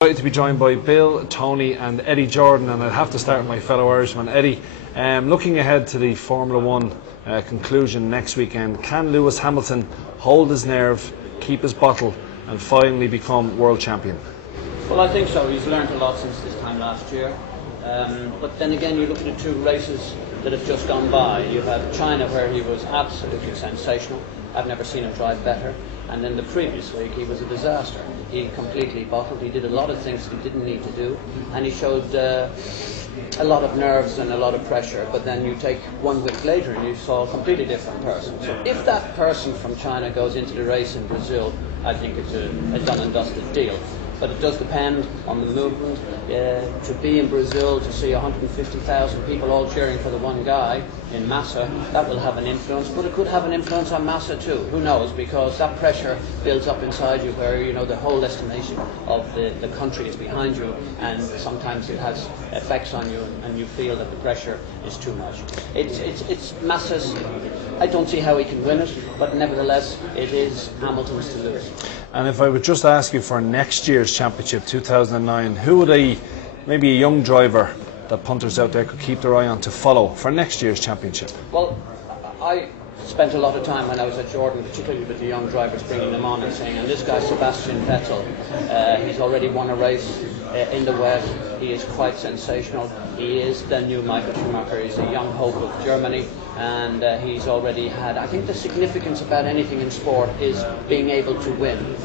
Delighted to be joined by Bill, Tony and Eddie Jordan, and I'd have to start with my fellow Irishman. Eddie, looking ahead to the Formula 1 conclusion next weekend, can Lewis Hamilton hold his nerve, keep his bottle and finally become world champion? Well, I think so. He's learned a lot since this time last year. But then again, you look at the two races that have just gone by. You have China, where he was absolutely sensational. I've never seen him drive better. And then the previous week, he was a disaster. He completely bottled. He did a lot of things that he didn't need to do. And he showed a lot of nerves and a lot of pressure. But then you take 1 week later and you saw a completely different person. So if that person from China goes into the race in Brazil, I think it's a done and dusted deal. But it does depend on the movement. To be in Brazil, to see 150,000 people all cheering for the one guy in Massa, that will have an influence. But it could have an influence on Massa too. Who knows? Because that pressure builds up inside you, where the whole estimation of the country is behind you, and sometimes it has effects on you, and you feel that the pressure is too much. It's Massa's. I don't see how he can win it, but nevertheless, it is Hamilton's to lose. And if I would just ask you for next year's championship, 2009, who would maybe a young driver that punters out there could keep their eye on to follow for next year's championship? Well, I spent a lot of time when I was at Jordan, particularly with the young drivers, bringing them on and saying, and this guy Sebastian Vettel, he's already won a race in the West. He is quite sensational. He is the new Michael Schumacher. He's a young hope of Germany, and he's already had, I think the significance about anything in sport is being able to win.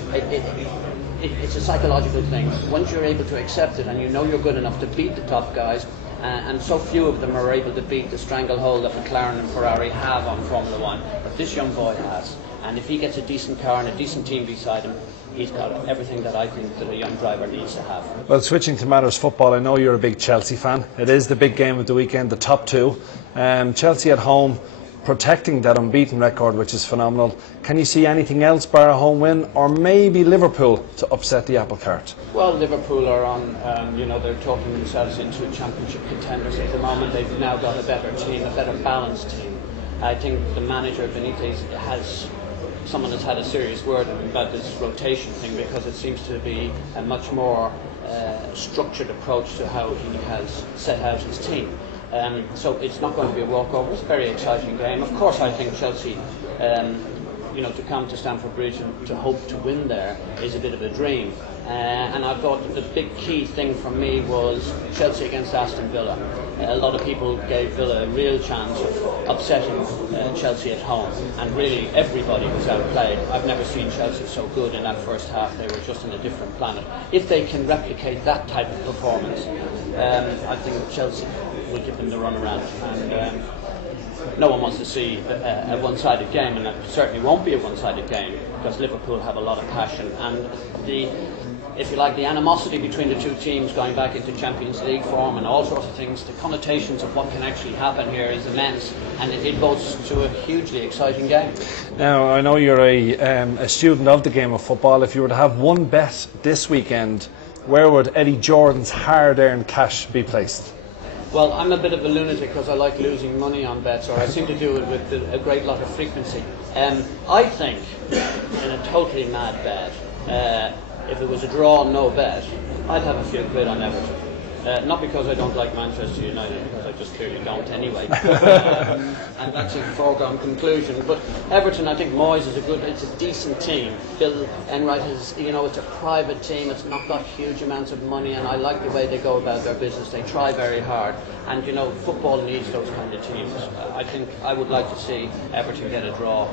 It's a psychological thing. Once you're able to accept it and you know you're good enough to beat the top guys, and so few of them are able to beat the stranglehold that McLaren and Ferrari have on Formula 1, but this young boy has. And if he gets a decent car and a decent team beside him, he's got everything that I think that a young driver needs to have. Well, switching to matters football, I know you're a big Chelsea fan. It is the big game of the weekend, the top two. Chelsea at home, protecting that unbeaten record, which is phenomenal. Can you see anything else bar a home win, or maybe Liverpool to upset the apple cart? Well, Liverpool are on, they're talking themselves into championship contenders at the moment. They've now got a better team, a better balanced team. I think the manager, Benitez, someone has had a serious word about this rotation thing, because it seems to be a much more structured approach to how he has set out his team. So it's not going to be a walkover. It's a very exciting game. Of course, I think Chelsea, to come to Stamford Bridge and to hope to win there is a bit of a dream. And I thought the big key thing for me was Chelsea against Aston Villa. A lot of people gave Villa a real chance of upsetting Chelsea at home, and really everybody was outplayed. I've never seen Chelsea so good in that first half. They were just on a different planet. If they can replicate that type of performance, I think Chelsea will give them the runaround. And no one wants to see a one-sided game, and it certainly won't be a one-sided game, because Liverpool have a lot of passion, and if you like, the animosity between the two teams going back into Champions League form and all sorts of things, the connotations of what can actually happen here is immense, and it bodes to a hugely exciting game. Now, I know you're a student of the game of football. If you were to have one bet this weekend, where would Eddie Jordan's hard-earned cash be placed? Well, I'm a bit of a lunatic because I like losing money on bets, or I seem to do it with a great lot of frequency. I think, in a totally mad bet, if it was a draw, no bet, I'd have a few quid on Everton. Not because I don't like Manchester United, because I just clearly don't anyway. And that's a foregone conclusion. But Everton, I think Moyes is it's a decent team. Bill Enright is, it's a private team. It's not got huge amounts of money, and I like the way they go about their business. They try very hard, and football needs those kind of teams. I think I would like to see Everton get a draw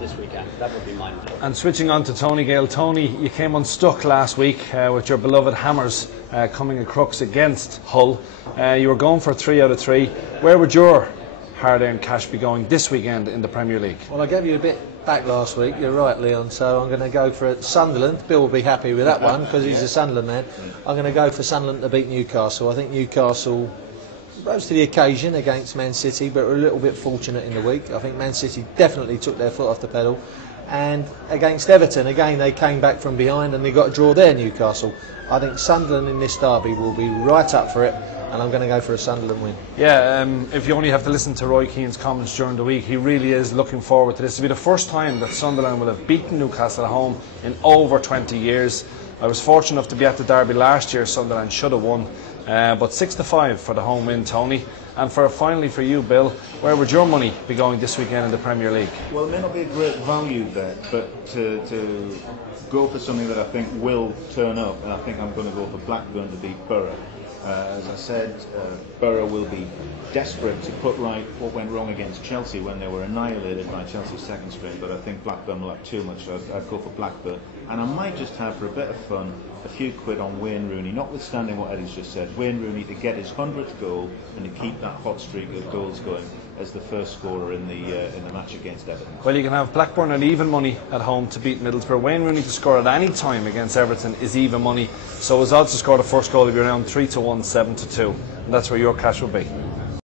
this weekend. That would be mine. And switching on to Tony Gale. Tony, you came unstuck last week with your beloved Hammers coming a crux against Hull. You were going for 3 out of 3. Where would your hard-earned cash be going this weekend in the Premier League? Well, I gave you a bit back last week, you're right, Leon, so I'm going to go for Sunderland. Bill will be happy with that one because he's a Sunderland man. I'm going to go for Sunderland to beat Newcastle. I think Newcastle rose to the occasion against Man City, but were a little bit fortunate in the week. I think Man City definitely took their foot off the pedal. And against Everton, again, they came back from behind and they got a draw there, Newcastle. I think Sunderland in this derby will be right up for it, and I'm going to go for a Sunderland win. Yeah, if you only have to listen to Roy Keane's comments during the week, he really is looking forward to this. It'll be the first time that Sunderland will have beaten Newcastle at home in over 20 years. I was fortunate enough to be at the derby last year. Sunderland should have won, but 6-5 for the home win, Tony. And finally for you, Bill, where would your money be going this weekend in the Premier League? Well, it may not be a great value bet, but to go for something that I think will turn up, and I think I'm going to go for Blackburn to beat Borough. As I said, Borough will be desperate to put right what went wrong against Chelsea when they were annihilated by Chelsea's second string, but I think Blackburn will have too much, so I'd go for Blackburn. And I might just have, for a bit of fun, a few quid on Wayne Rooney, notwithstanding what Eddie's just said. Wayne Rooney to get his 100th goal and to keep that hot streak of goals going as the first scorer in the match against Everton. Well, you can have Blackburn at even money at home to beat Middlesbrough. Wayne Rooney to score at any time against Everton is even money. So his odds to score the first goal will be around 3-1, 7-2. And that's where your cash will be.